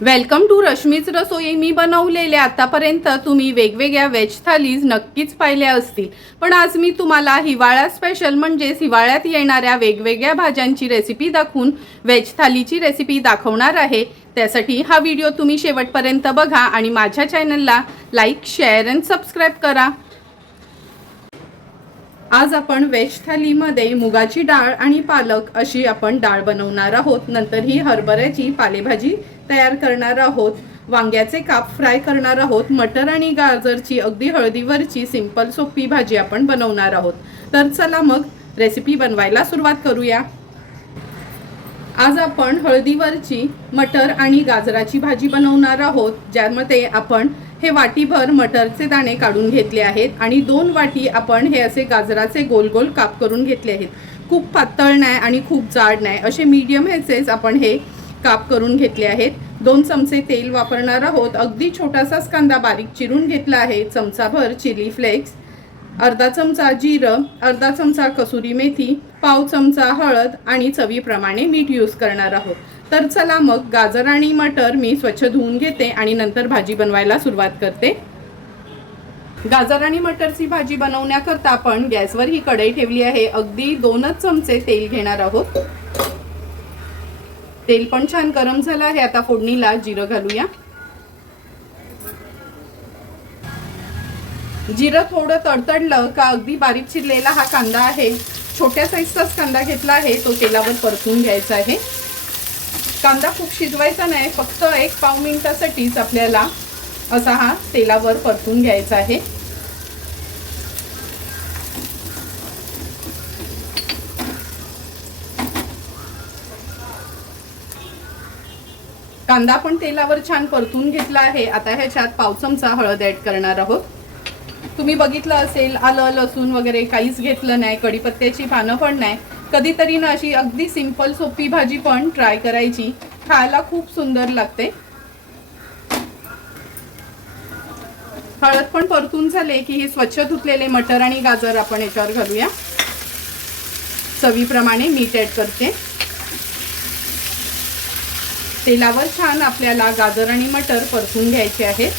Welcome to रश्मीच रसोई मी बनवलेल्या आतापर्यंत तुम्ही वेगवेगळ्या व्हेज थालीज नक्कीच पाहिल्या असतील. पण आज मी तुम्हाला हिवाळा स्पेशल म्हणजेच हिवाळ्यात येणाऱ्या वेगवेगळ्या भाज्यांची रेसिपी दाखवून व्हेज थालीची रेसिपी दाखवणार आहे. त्यासाठी हा व्हिडिओ तुम्ही शेवटपर्यंत बघा आणि माझ्या चॅनलला लाईक शेअर अँड सबस्क्राईब करा. आज आपण वेज थालीमध्ये मुगाची डाळ आणि पालक अशी आपण डाळ बनवणार आहोत. नंतर ही हरभऱ्याची पालेभाजी तयार करणार आहोत. वांग्याचे काप फ्राय करणार आहोत. मटर आणि गाजरची अगदी हळदीवरची सिंपल सोपी भाजी आपण बनवणार आहोत. तर चला मग रेसिपी बनवायला सुरुवात करूया. आज आपण हळदीवरची मटर आणि गाजराची भाजी बनवणार आहोत. ज्यामध्ये आपण हे वाटीभर मटरचे दाणे काढून घेतले आहेत आणि दोन वाटी आपण हे असे गाजराचे गोल गोल काप करून घेतले आहेत. खूप पातळ नाही आणि खूप जाड नाही असे मीडियम ह्याचेच आपण हे काप करून घेतले आहेत. दोन चमचे तेल वापरणार आहोत. अगदी छोटासाच कांदा बारीक चिरून घेतला आहे. चमचाभर चिली फ्लेक्स अर्धा चमचा जिरं अर्धा चमचा कसुरी मेथी पाव चमचा हळद आणि चवीप्रमाणे मीठ यूज करणार आहोत. तर चला मग गाजर आणि मटर मी स्वच्छ धुवून घेते आणि नंतर भाजी बनवायला सुरुवात करते. गाजर आणि मटरची भाजी बनवण्याकरता आपण गॅसवर ही कढई ठेवली आहे. अगदी दोनच चमचे तेल घेणार आहोत. तेल पण छान गरम झालं आहे. आता फोडणीला जिरं घालूया. जिरं थोडं तडतडलं का अगदी बारीक चिरलेला हा कांदा आहे. छोट्या साईजचाच कांदा घेतला आहे. तो तेलावर परतून घ्यायचा आहे. कांदा खूप शिजवायचा नाही फक्त एक पाव मिनिटासाठीच आपल्याला असा हा तेलावर परतून घ्यायचा आहे. कांदा पण तेलावर छान परतून घेतला आहे. आता ह्याच्यात पाव चमचा हळद ऍड करणार आहोत. तुम्ही बघितलं असेल आलं लसूण वगैरे काहीच घेतलं नाही कढीपत्त्याची पानं पण नाही. कधीतरी ना अशी अगदी सिंपल सोपी भाजी पण ट्राय करायची. खायला खूप सुंदर लागते. हळद पण परतून झाले की हे स्वच्छ धुतलेले मटर आणि गाजर आपण याच्यावर घालूया. चवीप्रमाणे मीठ ऍड करते. तेलावर छान आपल्याला गाजर आणि मटर परतून घ्यायचे आहेत.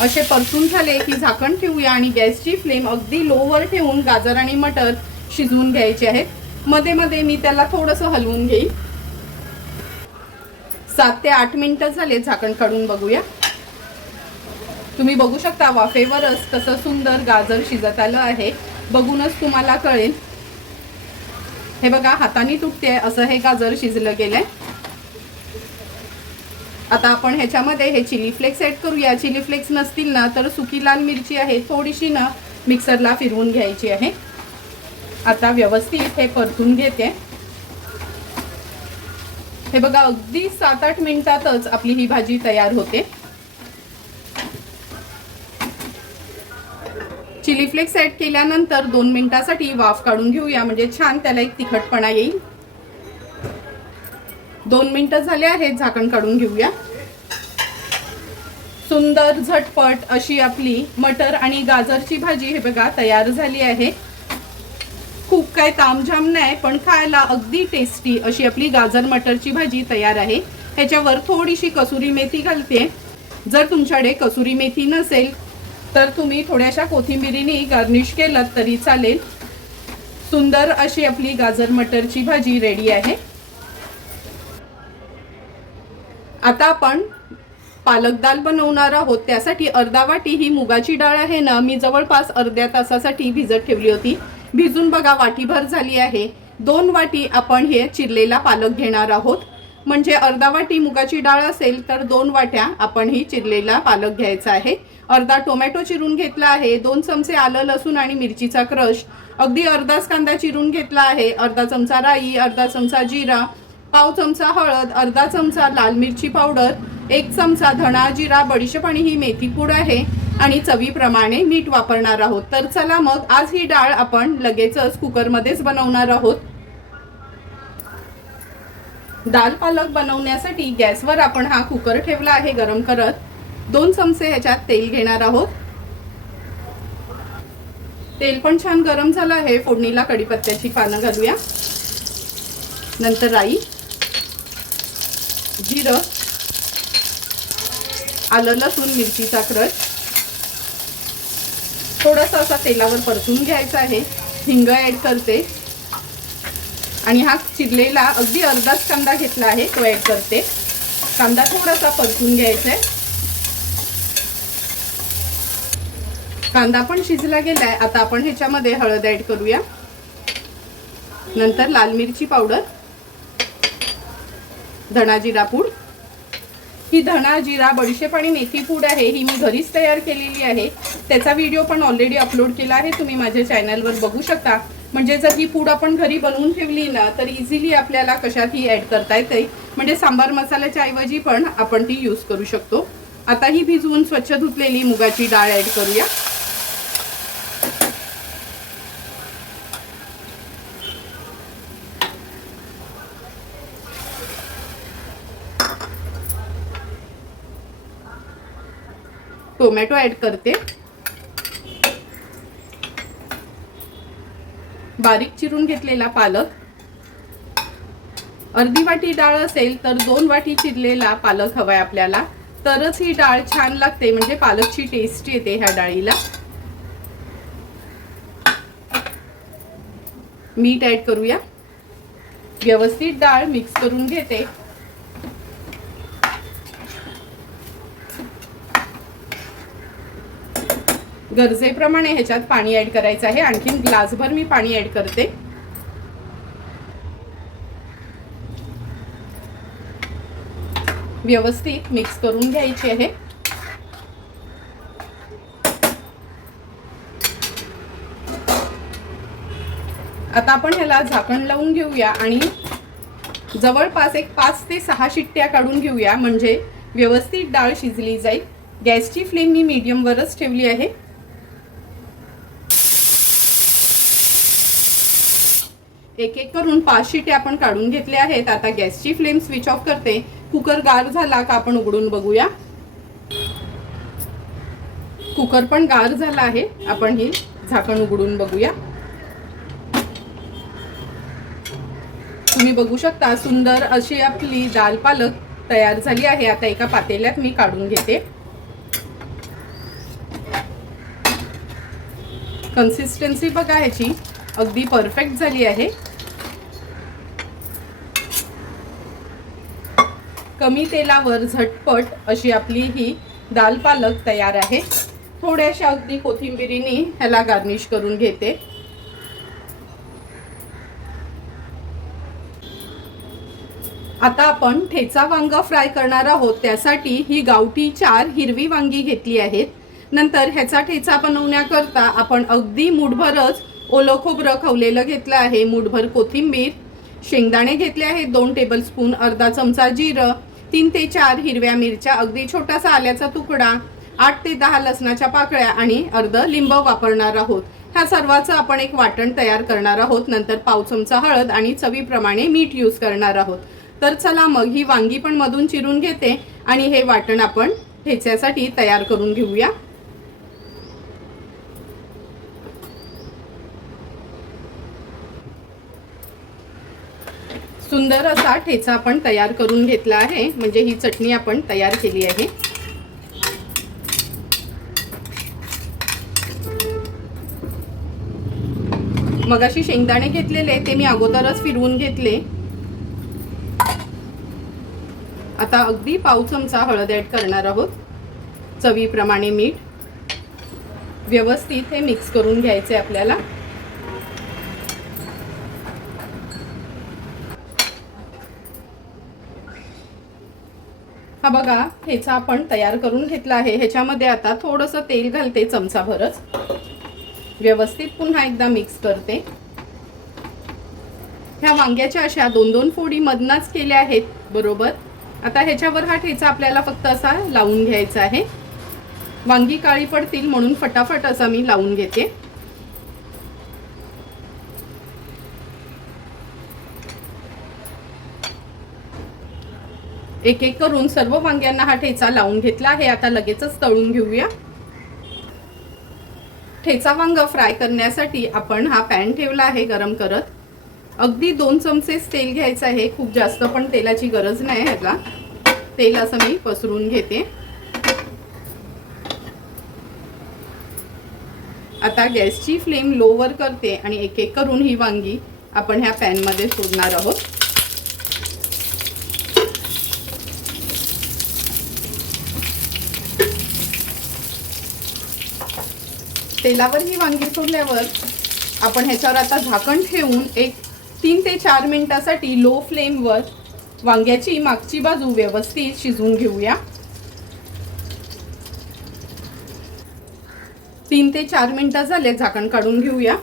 असे परतून झाले की झाकण ठेवूया आणि गॅसची फ्लेम अगदी लोवर ठेवून गाजर आणि मटर शिजवून घ्यायचे आहेत. मध्ये मध्ये मी त्याला थोडंसं हलवून घेईन. सात ते आठ मिनटं झाले झाकण काढून बघूया. तुम्ही बघू शकता वाफेवरच कसं सुंदर गाजर शिजत आलं आहे. बघूनच तुम्हाला कळेल. हे बघा हाताने तुटते असं हे गाजर शिजलं गेलंय. आता आपण ह्याच्यामध्ये हे चिली फ्लेक्स ॲड करूया. चिली फ्लेक्स नसतील ना तर सुकी लाल मिरची आहे थोडीशी ना मिक्सरला फिरवून घ्यायची आहे. आता व्यवस्थित हे परतून घेते. हे बघा अगदी सात आठ मिनिटातच आपली ही भाजी तयार होते. चिली फ्लेक्स ऍड केल्यानंतर दोन मिनिटासाठी वाफ काढून घेऊया. म्हणजे छान त्याला एक तिखटपणा येईल. दोन मिनटं झाले आहेत झाकण काढून घेऊया. सुंदर झटपट अशी आपली मटर आणि गाजरची भाजी हे बघा तयार झाली आहे. खूप काय तामझाम नाही पण खायला अगदी टेस्टी अशी आपली गाजर मटरची भाजी तयार आहे. ह्याच्यावर थोडीशी कसुरी मेथी घालते. जर तुमच्याकडे कसुरी मेथी नसेल तर तुम्ही थोड्याशा कोथिंबिरीने गार्निश केलं तरी चालेल. सुंदर अशी आपली गाजर मटरची भाजी रेडी आहे. आता आपण पालक दाल बनवणार आहोत. त्यासाठी अर्धा वाटी ही मुगाची डाळ आहे ना मी जवळपास अर्ध्या तासासाठी भिजत ठेवली होती. भिजून बघा वाटीभर झाली आहे. दोन वाटी आपण हे चिरलेला पालक घेणार आहोत. म्हणजे अर्धा वाटी मुगाची डाळ असेल तर दोन वाट्या आपण ही चिरलेला पालक घ्यायचा आहे. अर्धा टोमॅटो चिरून घेतला आहे दोन चमचे आलं लसूण आणि मिरचीचा क्रश. अगदी अर्धाच कांदा चिरून घेतला आहे. अर्धा चमचा राई अर्धा चमचा जिरा पाव चमचा हळद अर्धा चमचा लाल मिरची पावडर एक चमचा धणा जिरा बडीशेप आणि ही मेथी पूड आहे आणि चवीप्रमाणे मीठ वापरणार आहोत. तर चला मग आज ही डाळ आपण लगेचच कुकरमध्येच बनवणार आहोत. दाल पालक बनवण्यासाठी गॅसवर आपण हा कुकर ठेवला आहे गरम करत. दोन चमचे ह्याच्यात तेल घेणार आहोत. तेल पण छान गरम झालं आहे. फोडणीला कढीपत्त्याची पानं घालूया. नंतर राई. जिरं आलं लसूण मिरचीचा क्रश. थोडासा असा तेलावर परतून घ्यायचा आहे. हिंग ऍड करते. आणि हा चिरलेला अगदी अर्धाच कांदा घेतला आहे तो ऍड करते. कांदा थोडासा परतून घ्यायचा आहे. कांदा पण शिजला गेलाय. आता आपण ह्याच्यामध्ये हळद ऍड करूया. नंतर लाल मिरची पावडर. धणाजिरा पूड ही धणा जिरा बडीशेप आणि मेथी पूड आहे ही मी घरीच तयार केलेली आहे. त्याचा व्हिडिओ पण ऑलरेडी अपलोड केला आहे तुम्ही माझ्या चॅनलवर बघू शकता. म्हणजे जर ही पूड आपण घरी बनवून ठेवली ना तर इझिली आपल्याला कशात ही ॲड करता येते म्हणजे सांबार मसाल्याच्या ऐवजी पण आपण ती यूज करू शकतो. आता ही भिजवून स्वच्छ धुतलेली मुगाची डाळ ॲड करूया. टोमॅटो ऍड करते. बारीक चिरून घेतलेला पालक. अर्धी वाटी डाळ असेल तर दोन वाटी चिरलेला पालक हवाय आपल्याला. तरच ही डाळ छान लागते म्हणजे पालकची टेस्ट येते ह्या डाळीला. मीठ ऍड करूया. व्यवस्थित डाळ मिक्स करून घेते. गरजेप्रमाणे ह्याच्यात पाणी ऍड करायचं आहे. आणखीन ग्लासभर मी पाणी ऍड करते. व्यवस्थित मिक्स करून घ्यायची आहे. आता आपण ह्याला झाकण लावून घेऊया आणि जवळपास एक पाच ते सहा शिट्ट्या काढून घेऊया. म्हणजे व्यवस्थित डाळ शिजली जाईल. गॅसची फ्लेम मी मीडियमवरच ठेवली आहे. एक एक करून पाच शिटे आपण काढून घेतले आहेत. आता गॅसची फ्लेम स्विच ऑफ करते. कुकर गार झाला का आपण उघडून बघूया. कुकर पण गार झाला आहे. आपण ही झाकण उघडून बघूया. तुम्ही बघू शकता सुंदर अशी आपली दाल पालक तयार झाली आहे. आता एका पातेल्यात मी काढून घेते. कन्सिस्टन्सी बघा ह्याची. अगदी परफेक्ट झाली आहे. कमी तेलावर झटपट अशी आपली ही दाल पालक तयार आहे. थोड्याशा अगदी कोथिंबिरीने ह्याला गार्निश करून घेते. आता आपण ठेचा वांग फ्राय करणार आहोत. त्यासाठी ही गावठी चार हिरवी वांगी घेतली आहेत. नंतर ह्याचा ठेचा बनवण्याकरता आपण अगदी मुठभरच ओलं खोबरं खवलेलं घेतलं आहे. मुठभर कोथिंबीर शेंगदाणे घेतले आहेत. दोन टेबलस्पून अर्धा चमचा जिरं तीन ते चार हिरव्या मिरच्या अगदी छोटासा आल्याचा तुकडा आठ ते दहा लसणाच्या पाकळ्या आणि अर्ध लिंब वापरणार आहोत. ह्या सर्वाचं आपण एक वाटण तयार करणार आहोत. नंतर पाव चमचा हळद आणि चवीप्रमाणे मीठ यूज करणार आहोत. तर चला मग ही वांगी पण मधून चिरून घेते आणि हे वाटण आपण ठेच्यासाठी तयार करून घेऊया. सुंदर असा ठेचा आपण तयार करून घेतला आहे. म्हणजे ही चटणी आपण तयार केली आहे. मगाशी शेंगदाणे घेतलेले ते मी अगोदरच फिरवून घेतले. आता अगदी पाव चमचा हळद ॲड करणार आहोत. चवीप्रमाणे मीठ. व्यवस्थित हे मिक्स करून घ्यायचे आपल्याला. हा बघा ह्याचा आपण तयार करून घेतला आहे. ह्याच्यामध्ये आता थोडंसं तेल घालते चमचाभरच. व्यवस्थित पुन्हा एकदा मिक्स करते. ह्या वांग्याच्या अशा दोन दोन फोडी मधनाच केल्या आहेत बरोबर? आता ह्याच्यावर हा ठेचा आपल्याला फक्त असा लावून घ्यायचा आहे. वांगी काळी पडतील म्हणून फटाफट असा मी लावून घेते. एक एक करून सर्व वांग्यांना हा ठेचा लावून घेतला आहे. आता लगेचच तळून घेऊया. ठेचा वांग फ्राय करण्यासाठी आपण हा पॅन ठेवला आहे गरम करत. अगदी दोन चमचेच तेल घ्यायचं आहे. खूप जास्त पण तेलाची गरज नाही ह्याला. तेल असं मी पसरून घेते. आता गॅसची फ्लेम लोवर करते आणि एक एक करून ही वांगी आपण ह्या पॅनमध्ये सोडणार आहोत. तेलावर ही वांगी सोडल्यावर आपण ह्याच्यावर आता झाकण ठेवून एक तीन ते चार मिनटासाठी लो फ्लेमवर वांग्याची मागची बाजू व्यवस्थित शिजवून घेऊया. तीन ते चार मिनिटं झाले झाकण काढून घेऊया.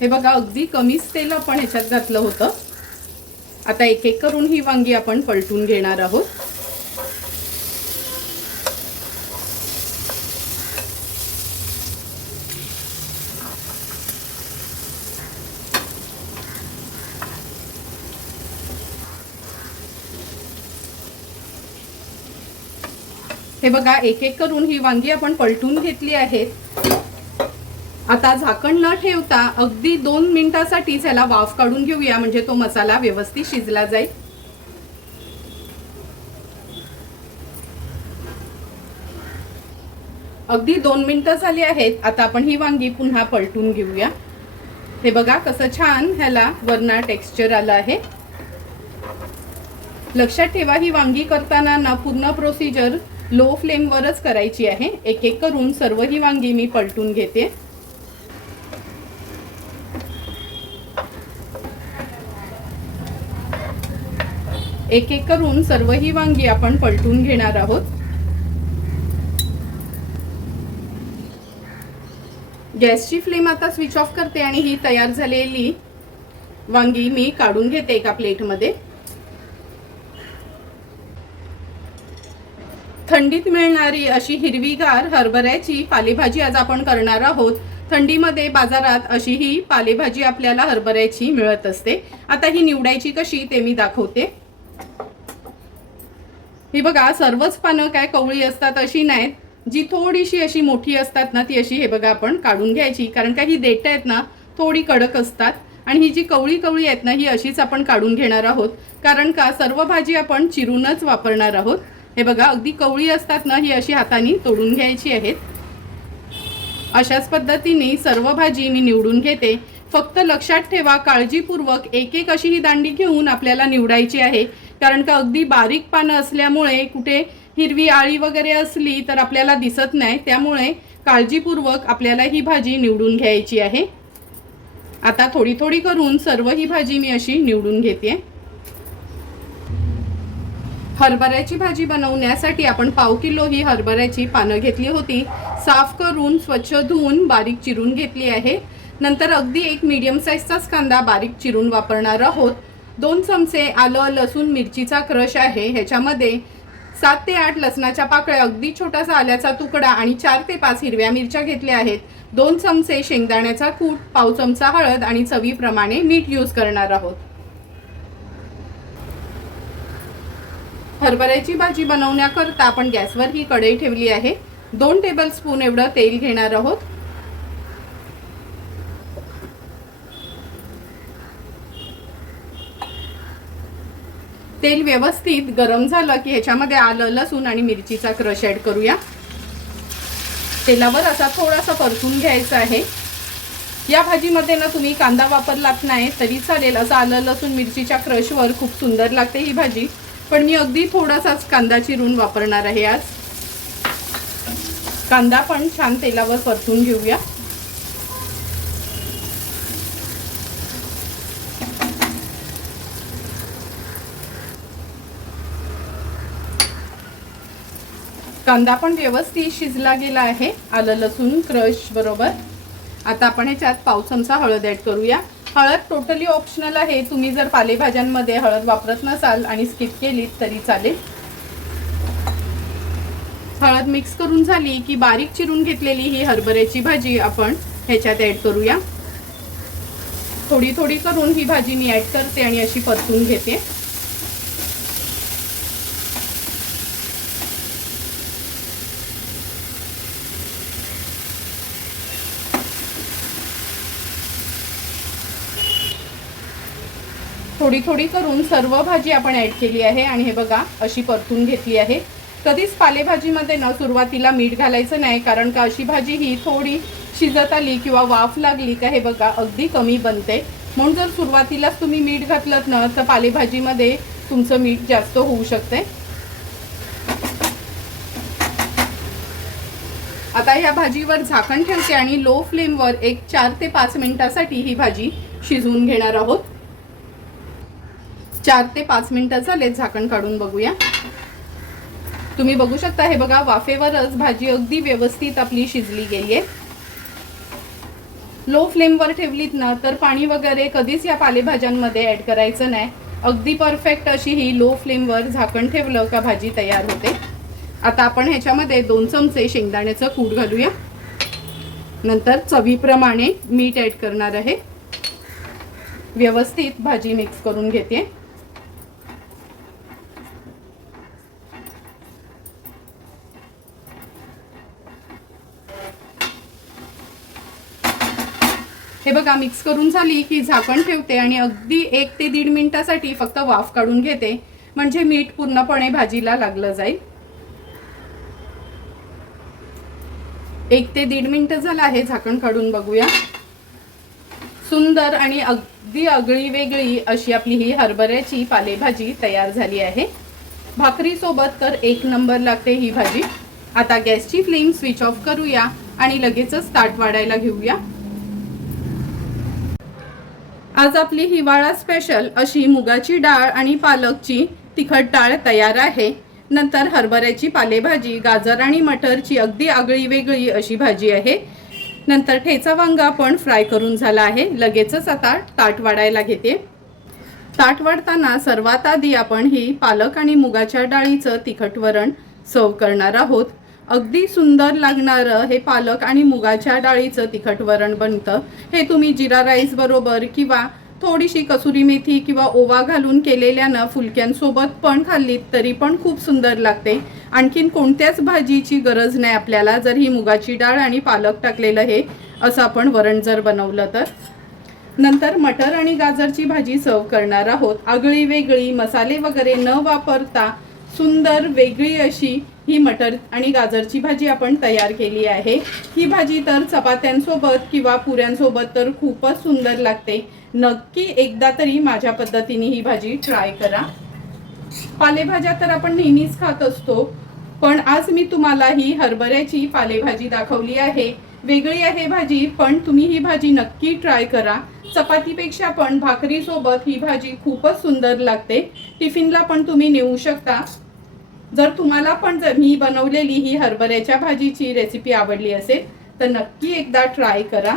हे बघा अगदी कमीच तेल आपण ह्याच्यात घातलं होतं. आता एक एक करून ही वांगी आपण पलटून घेणार आहोत. हे बघा एक एक करून ही वांगी आपण पलटून घेतली आहेत. आता झाकण न ठेवता अगदी दोन मिनिटासाठी ह्याला वाफ काढून घेऊया म्हणजे तो मसाला व्यवस्थित शिजला जाईल. अगदी दोन मिनिटं झाली आहेत आता आपण ही वांगी पुन्हा पलटून घेऊया. हे बघा कसं छान ह्याला वरना टेक्स्चर आलं आहे. लक्षात ठेवा ही वांगी करताना ना पूर्ण प्रोसिजर लो फ्लेमवरच करायची आहे. एक एक करून सर्व ही वांगी मी पलटून घेते. एक एक करून सर्व ही वांगी आपण पलटून घेणार आहोत. गॅसची फ्लेम आता स्विच ऑफ करते आणि ही तयार झालेली वांगी मी काढून घेते एका प्लेटमध्ये. थंडीत मिळणारी अशी हिरवीगार हरभऱ्याची पालेभाजी आज आपण करणार आहोत. थंडीमध्ये बाजारात अशी ही पालेभाजी आपल्याला हरभऱ्याची मिळत असते. आता ही निवडायची कशी ते मी दाखवते. ही बघा सर्वच पानं काय कवळी असतात अशी नाहीत. जी थोडीशी अशी मोठी असतात ना ती अशी हे बघा आपण काढून घ्यायची. कारण का ही देठ आहेत ना थोडी कडक असतात. आणि ही जी कवळी कवळी आहेत ना ही अशीच आपण काढून घेणार आहोत. कारण का सर्व भाजी आपण चिरूनच वापरणार आहोत. हे बघा अगदी कवळी असतात ना ही अशी हाताने तोडून घ्यायची आहेत. अशाच पद्धतीने सर्व भाजी मी निवडून घेते. फक्त लक्षात ठेवा काळजीपूर्वक एक एक अशी ही दांडी घेऊन आपल्याला निवडायची आहे. कारण का अगदी बारीक पानं असल्यामुळे कुठे हिरवी आळी वगैरे असली तर आपल्याला दिसत नाही. त्यामुळे काळजीपूर्वक आपल्याला ही भाजी निवडून घ्यायची आहे. आता थोडी थोडी करून सर्व ही भाजी मी अशी निवडून घेते हरभऱ्याची भाजी बनवण्यासाठी आपण पाव किलो ही हरभऱ्याची पानं घेतली होती. साफ करून स्वच्छ धुवून बारीक चिरून घेतली आहे. नंतर अगदी एक मीडियम साईजचाच कांदा बारीक चिरून वापरणार आहोत. दोन चमचे आलं लसूण मिरचीचा क्रश आहे. ह्याच्यामध्ये सात ते आठ लसणाच्या पाकळ्या अगदी छोटासा आल्याचा तुकडा आणि चार ते पाच हिरव्या मिरच्या घेतल्या आहेत. दोन चमचे शेंगदाण्याचा कूट पाव चमचा हळद आणि चवीप्रमाणे मीठ यूज करणार आहोत. हरभऱ्याची भाजी बनवण्याकरता आपण गॅसवर ही कढई ठेवली आहे. दोन टेबल स्पून एवढं तेल घेणार आहोत. तेल व्यवस्थित गरम झालं की ह्याच्यामध्ये आलं लसूण आणि मिरचीचा क्रश ॲड करूया. तेलावर असा थोडासा परतून घ्यायचा आहे. या भाजीमध्ये ना तुम्ही कांदा वापरलात नाही तरी चालेल. असं आलं लसूण मिरचीच्या क्रशवर खूप सुंदर लागते ही भाजी. पण मी अगदी थोडासाच कांदा चिरून वापरणार आहे आज. कांदा पण छान तेलावर परतून घेऊया. कांदा पण व्यवस्थित शिजला गेला आहे. आलं लसूण क्रश बरोबर. आता आपण ह्याच्यात पाव चमचा हळद ॲड करूया. हळद टोटली ऑप्शनल आहे. तुम्ही जर पालेभाज्यांमध्ये हळद वापरत नसाल आणि स्किप केली तरी चालेल. हळद मिक्स करून झाली की बारीक चिरून घेतलेली ही हरभऱ्याची भाजी आपण ह्याच्यात ॲड करूया. थोडी थोडी करून ही भाजी मी ॲड करते आणि अशी परतून घेते. थोडी थोडी करून सर्व भाजी आपण ॲड केली आहे आणि हे बघा अशी परतून घेतली आहे. कधीच पालेभाजीमध्ये ना सुरुवातीला मीठ घालायचं नाही कारण का अशी भाजी ही थोडी शिजत आली किंवा वाफ लागली का हे बघा अगदी कमी बनते. म्हणून जर सुरुवातीलाच तुम्ही मीठ घातलं ना तर पालेभाजीमध्ये तुमचं मीठ जास्त होऊ शकते. आता ह्या भाजीवर झाकण ठेवते आणि लो फ्लेमवर एक चार ते पाच मिनिटासाठी ही भाजी शिजवून घेणार आहोत. चार ते पाच मिनिटाचा झालेत झाकण काढून बघूया. तुम्ही बघू शकता हे बघा वाफेवरच भाजी अगदी व्यवस्थित आपली शिजली गेली आहे लो फ्लेमवर ठेवलीत ना तर पाणी वगैरे कधीच या पालेभाज्यांमध्ये ॲड करायचं नाही. अगदी परफेक्ट अशी ही लो फ्लेमवर झाकण ठेवलं का भाजी तयार होते. आता आपण ह्याच्यामध्ये दोन चमचे शेंगदाण्याचं कूड घालूया. नंतर चवीप्रमाणे मीठ ॲड करणार आहे. व्यवस्थित भाजी मिक्स करून घेते. हे बघा मिक्स करून झाली की झाकण ठेवते आणि अगदी एक ते दीड मिनिटासाठी फक्त वाफ काढून घेते. म्हणजे मीठ पूर्णपणे भाजीला लागलं जाईल. एक ते दीड मिनिट झालं आहे झाकण काढून बघूया. सुंदर आणि अगदी अगळी वेगळी अशी आपली ही हरभऱ्याची पालेभाजी तयार झाली आहे. भाकरी सोबत तर एक नंबर लागते ही भाजी. आता गॅसची फ्लेम स्विच ऑफ करूया आणि लगेचच ताट वाढायला घेऊया. आज आपली हिवाळा स्पेशल अशी मुगाची डाळ आणि पालकची तिखट डाळ तयार आहे. नंतर हरभऱ्याची पालेभाजी गाजर आणि मटरची अगदी आगळी वेगळी अशी भाजी आहे. नंतर ठेचा वांगा पण फ्राय करून झाला आहे. लगेचच आता ताट वाढायला घेते. ताट वाढताना सर्वात आधी आपण ही पालक आणि मुगाच्या डाळीचं तिखट वरण सर्व करणार आहोत. अगदी सुंदर लागणारं हे पालक आणि मुगाच्या डाळीचं तिखट वरण बनतं. हे तुम्ही जिरा राईस बरोबर किंवा थोडीशी कसुरी मेथी किंवा ओवा घालून केलेल्यानं फुलक्यांसोबत पण खाल्लीत तरी पण खूप सुंदर लागते. आणखीन कोणत्याच भाजीची गरज नाही आपल्याला जर ही मुगाची डाळ आणि पालक टाकलेलं हे असं आपण वरण जर बनवलं तर. नंतर मटर आणि गाजरची भाजी सर्व करणार आहोत. आगळी वेगळी मसाले वगैरे न वापरता सुंदर वेगळी अशी ही मटर आणि गाजरची भाजी आपण तयार केली आहे. ही भाजी तर चपात्यांसोबत किंवा पुऱ्यांसोबत तर खूपच सुंदर लागते. नक्की एकदा तरी माझ्या पद्धतीने ही भाजी ट्राय करा. पालेभाज्या तर आपण नेहमीच खात असतो पण आज मी तुम्हाला ही हरभऱ्याची पालेभाजी दाखवली आहे. वेगळी आहे भाजी पण तुम्ही ही भाजी नक्की ट्राय करा. चपातीपेक्षा पण भाकरीसोबत ही भाजी खूपच सुंदर लागते. टिफिनला पण तुम्ही नेऊ शकता. जर तुम्हाला पण जर मी बनवलेली ही हरभऱ्याच्या भाजीची रेसिपी आवडली असेल तर नक्की एकदा ट्राय करा.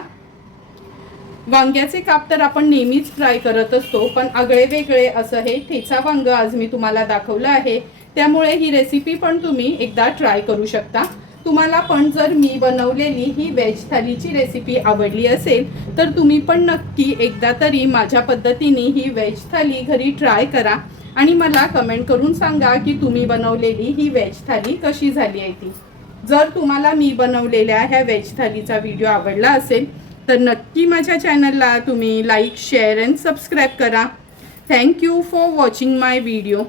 वांग्याचे काप तर आपण नेहमीच ट्राय करत असतो पण आगळे वेगळे असं हे ठेचा वांग आज मी तुम्हाला दाखवलं आहे. त्यामुळे ही रेसिपी पण तुम्ही एकदा ट्राय करू शकता. तुम्हाला पण जर मी बनवलेली ही वेज थालीची रेसिपी आवडली असेल तर तुम्ही पण नक्की एकदा तरी माझ्या पद्धतीने ही व्हेज थाली घरी ट्राय करा. आणि मला कमेंट करून सांगा की तुम्ही बनवलेली ही व्हेज थाली कशी झाली आहे ती. जर तुम्हाला मी बनवलेल्या ह्या व्हेज थालीचा व्हिडिओ आवडला असेल तर नक्की माझ्या चॅनलला तुम्ही लाईक शेअर अँड सबस्क्राईब करा. Thank you for watching my video